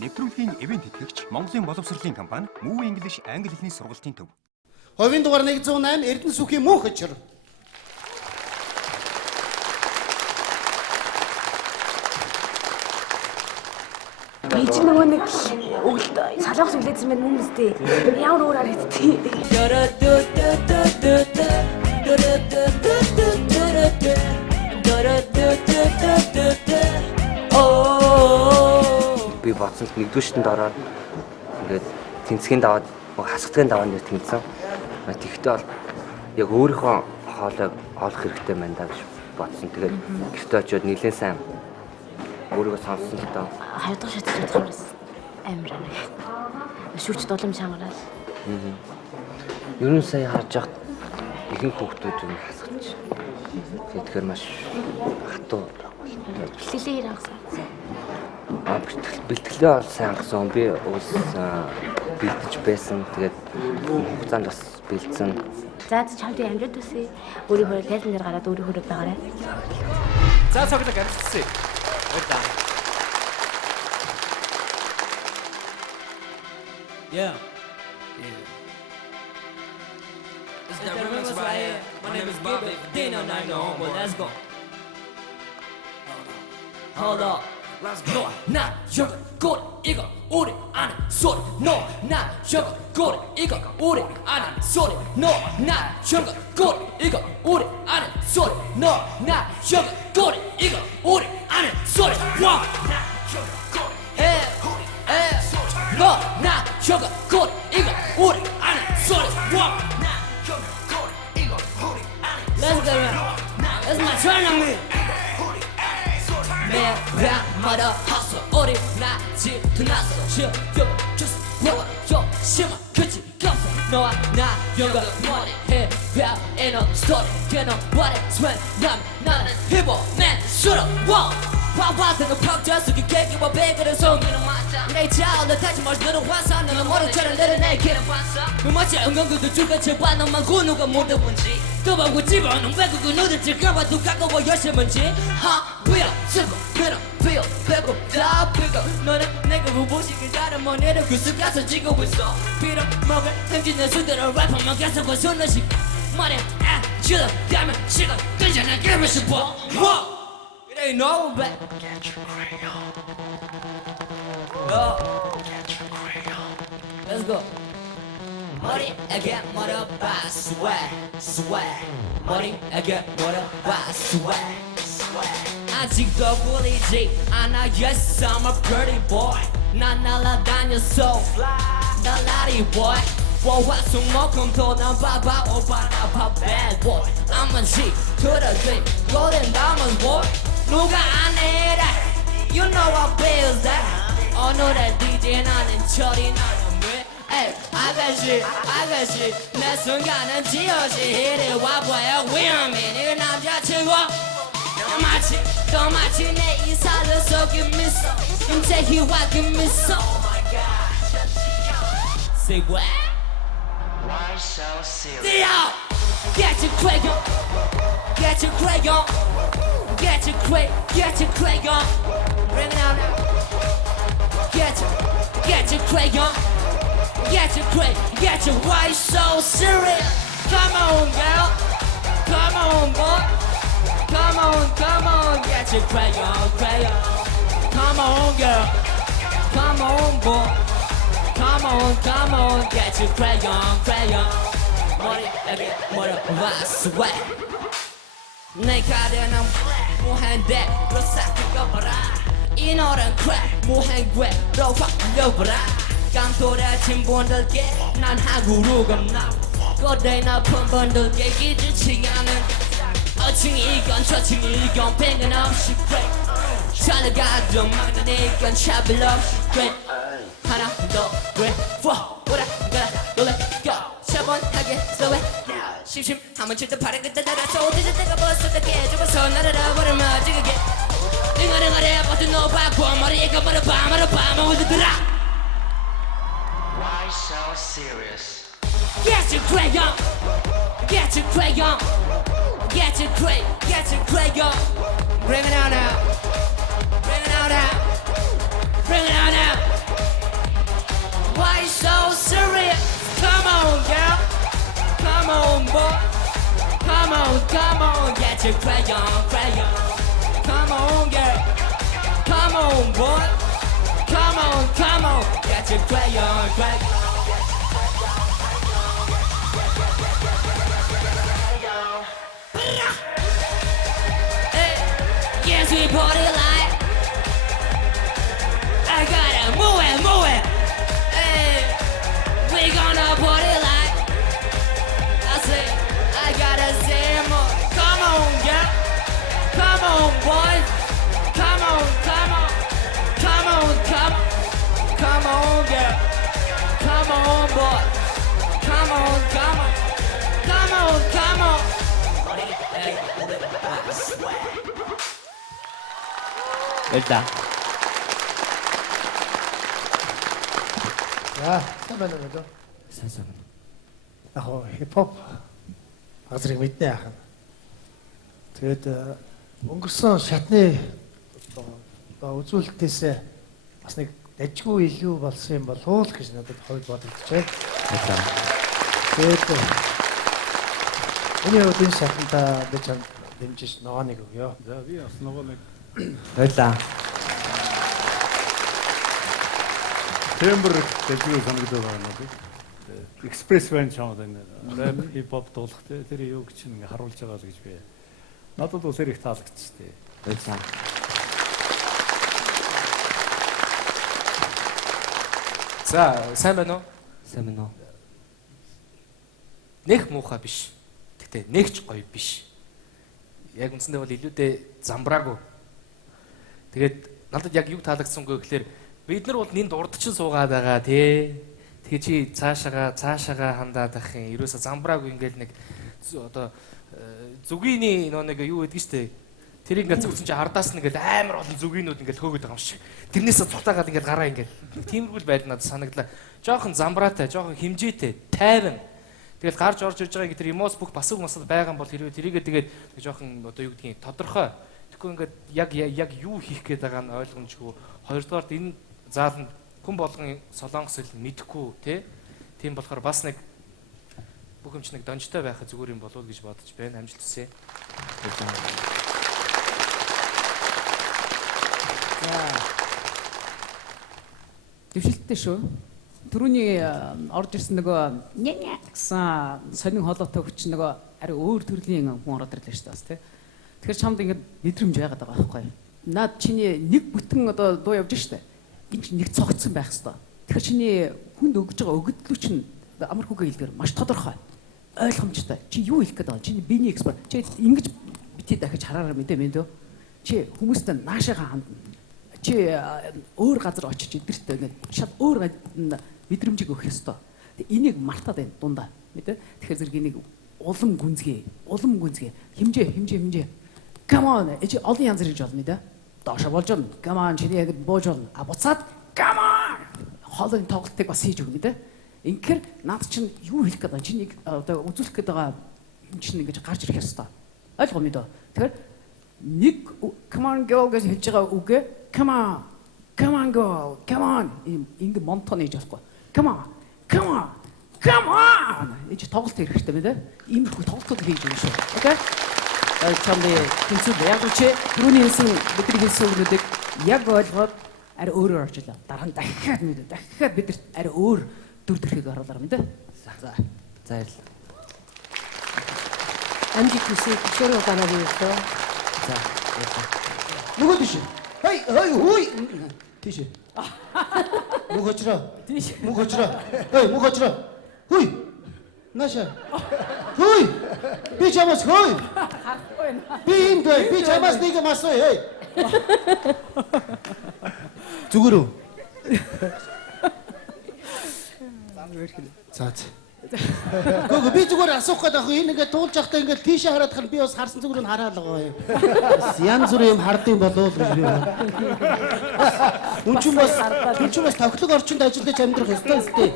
Нэвтрүүлгийн ивент тэтгэгч Монголын боловсролын компани Move English англи хэлний сургалтын төв. Ховын дугаар 108 Эрдэнэ сүхийн мөнх очир. Эч нөгөө нэг өгөлд солонгос үлээсэн байх юм үстэй. Ямар өөр харагдтыг. Би бодсонд нэгдүгээр шатанд ороод ингээд тэнцгийн даваад хасагдгийн даваанд тэнцсэн. Тэгэхдээ бол яг өөрийнхөө хоолойг олох хэрэгтэй байна даа гэж бодсон. Тэгээд гэртээ очиод нэлээд сайн өөрийгөө сонссон л доо. Хоёрдугаар шатанд бодох юмс амар анаа. Шүүч дулам шангараад. Ер нь сая харж байхад ихэнх хүүхдүүд юм хасгаж. Тэгэхээр маш хатуу. Бэлтгэлээ хангасан. Бэлтгэлээ бол сайн хангасан. Би ус бэлтэж байсан. Тэгээд хугацаанд бас бэлдсэн. За чамд амжилт төсөө. Өөрийнхөө тайлбар дээр гараад өөрийнхөө байгаарай. За цогцог амжилтсаа. Баярлалаа. Yeah. It's the remix right here. My name is Bobby. Dino, I know, but let's go. Hold up. Let's go. 나 여기 곧 이거 우리 아는 소리. No, 나 여기 곧 이거 우리 아는 소리. No, 나 여기 곧 이거 우리 아는 소리. No, 나 여기 곧 이거 우리 아는 소리. Wow. 너, 나, 저거, 곧, 이거, 우리 아는 소리. Wow. Let's go, man. That's my turn on me. 매일 마다 hustle. 우리 나지 드나서 지어 just 너와 좀 심한 그치 감사. 너와 나 연결 머리 해 rap in a story. Get on what it's when 나는 힙합 man shoot up. Wow. 화화생은 팍자수기 깨기와 배그를 속이는 맞아 내 자원을 다시 멀리는 환상 너는 모른처럼 내려내기는 환상 음악지 은근그도 죽어치 봐 너만 그 누가 못 해본지 또 보고 집어넣은 외국은 누들지 가봐 또 가까워 열심은지 하 부여 쓰고 밀어 비어 배고 다 비고 너는 내가 후보식을 다른 머리를 구슬 가서 지고 있어 빌어 먹을 햄진의 수대로 랩하면 계속 손을 씹고 말해 주다 가면 시간 끊잖아 give it 싶어 It ain't no back. Get your crayon. Get your crayon. Let's go. Money again, mother by swag, swag. Money again, mother by swag, swag. 아직도 꿀이지 않아. Yes, I'm a pretty boy. 난 날아다녀 so fly. 날라리 boy. 월화수목금 도난 바바 오빠 나파 bad boy. I'm a G to the dream. Golden diamond boy. 누가 안 해라 You know I feels that 오늘의 DJ 나는 철이 나는 왜 에이 아가씨 내 순간은 지어지 이리 와봐요 위험해 네 남자친구 또 마치 내 이사를 속인 미소 김태희와 김미소 Oh my God Say what? Why so serious? Get your crayon Get your crayon Get your crayon. Bring it out now. Get your crayon. Get your why so serious? Come on, girl. Come on, boy. Come on. Get your crayon. Come on, girl. Come on, boy. Come on. Get your crayon. Money, what's wet? 내 가려는 무한대 로사기가 봐라 이 노래는 crack 무한괴로 확 흘려봐라 깜돌아진 분들께 난 하구로 겁나 거대 높은 분들께 기지치 않은 어칭이 이건 저칭이 이건 뱅은 없이 break 잘나가도 막는 이건 차별 없이 break 하나 둘셋 오라 가라 놀래 go 차분하게 slow it 심심하면 질때 파란 그때 날아서 오대지 내가 벗어나게 접어서 날아버려 마지게 링아링아래 버튼 너 바꿔 머리가 말아봐 모두들아 Why so serious? Get your crayon Bring it on now Come on, get your crayon, crayon. Come on, girl. Come on, boy. Come on, get your crayon, crayon. Yes, we party like I gotta move it. Hey, we gonna party like I say, I gotta say more. Come on, girl. Come on, boys. Come on. Come on, girl. Come on, boy. Come on. 일단 За, сайн байна уу гэж. Сайн. Яг хоо хипхоп газрыг мэднэ яах. Тэгээд өнгөрсөн шатны одоо үзүүлэлтээс бас нэг дажгүй илүү болсон юм болов уу гэж надад хойд бодогдож байна. Тэгээд энэ үеийн шатнаа би чам дэмжиж ногооныг өгөө. За би бас нөгөө нэг ойлаа. Тембр дэжгүй санагдаад байна уу? Экспресс байн чамд энэ рэп хипхоп дуулах тэр юу гэж ингэ харуулж байгаа л гэж би. Надад бас их таалагдчих тий. Ойлаа. За, сайн байна уу? Сайн байна уу? Нэх муухай биш. Гэтэ нэгч гоё биш. Яг үндсэндээ бол илүүдээ замбраагүй. Тэгээд надад яг юу таалагдсангүй гэхээр бид нар бол нэнд урдчин суугаад байгаа тий. Тэгээ чи цаашаага хандаад ах юм. Ерөөсө замбраагүй ингээл нэг одоо зүгийний нөө нэг юу гэдэг штэ. Тэр ингээд зүгсэн чи хардаас нь ингээд амар олон зүгийнүүд ингээд хөөгд байгаа юм шиг. Тэрнээсээ цутаагаад ингээд гараа ингээд тиймэрхүүл байдал надад санагдлаа. Жохон замбраатай, жохон химжээтэй, тайван. Тэгэл гарч орж ирж байгаа тэр эмоц бүх басаг масал байгаа бол хэрвээ тэрийгээ тэгээд жохон одоо юу гэдгийг тодорхой. Тэгэхгүй ингээд яг юу хийх гээд байгааг нь ойлгомжгүй. Хоёрдугаард энэ зааланд хүн болгон солонгос хэл мэдэхгүй тий. Тийм болохоор бас нэг бүх юм ч нэг донжтой байхад зүгээр юм болов уу гэж бодож байна. Амжилт хүсье. Дэвшилттэй шүү. Түрүүний орж ирсэн нөгөө няня гэсэн сонин холоотой хүч нөгөө ари өөр төрлийн хүн ороод ирлээ шүү дээ. Тэгэхээр чамд ингээд мэдрэмж байгаад байгаа байхгүй юу? Наад чиний нэг бүтэн одоо дуу явж штэ. Энд чинь нэг цогцсон байх хэвээр. Тэгэхээр чиний хүнд өгж байгаа өгөгдлүү чинь амар хүүгээ хэлгээр маш тодорхой. Ойлгомжтой. Чи юу хэлэх гээд байгаа? Чиний биений эксперт. Чи ингэж бити дахиж хараараа мэдээ. Чи хүмүүстэй наашаага хандна. Чи өөр газар очиж эдгэртээ ингээд шал өөр мэдрэмжийг өгөх ёстой. Тэгээ энийг мартаад байна дундаа. Мэдээ? Тэгэхээр зэрэг энийг улам гүнзгий. Химжээ. Come on. Эч олон янз бүрж болно мэдээ. Доошо болж болно. Come on чиний яг бууж болно. А буцаад come on. Хоолойн тоглолтыг бас хийж өгнө мэдээ. Инхээр наад чинь юу хэлэх гээд байгаа? Чиний одоо үзүүлэх гээд байгаа юм чинь ингэж гарч ирэх ёстой. Ойлгоо мэдээ. Тэгэхээр нэг come on go гэж хэлж байгаа үгээ come on go. Come on. Ингэ монтон хийж болохгүй. Come on. Эч тоглолт хэрэгтэй мэдээ. Иймэрхүү тоглолтууд хийж өгнө шүү. Окей? Чамдээ тэнцүү яг ч түрүүний хэлсэн бидний хэлсэн үгнүүдийг яг ойлгоод ари өөрөөр орчлоо. Дараа нь дахиад бидэрт ари өөр дүр төрхийг оруулаарай мэдээ. За баярлалаа. Амжилт хүсье. Шөрөө ганаад ирсэн. За. Нөгөө тийш. Хөөй. Тийш. Мөн хоцроо. Хөөй. Наша. Хөөй. Би чамаас хөөй. Би энд бай. Би чамаас нэг юм асууя. Зүгээр үү? За. Гөө би зүгээр асуух гээд байгаа. Энэ ингээд туулж явахдаа ингээд тийшээ хараад хань би бас харсан зүгээр нь хараад байгаа юм. Янз бүрийн юм хардсан болов уу гэж би байна. Үн чинь бас тоглог орчинд ажиллаж амьдрах ёстой үстэй.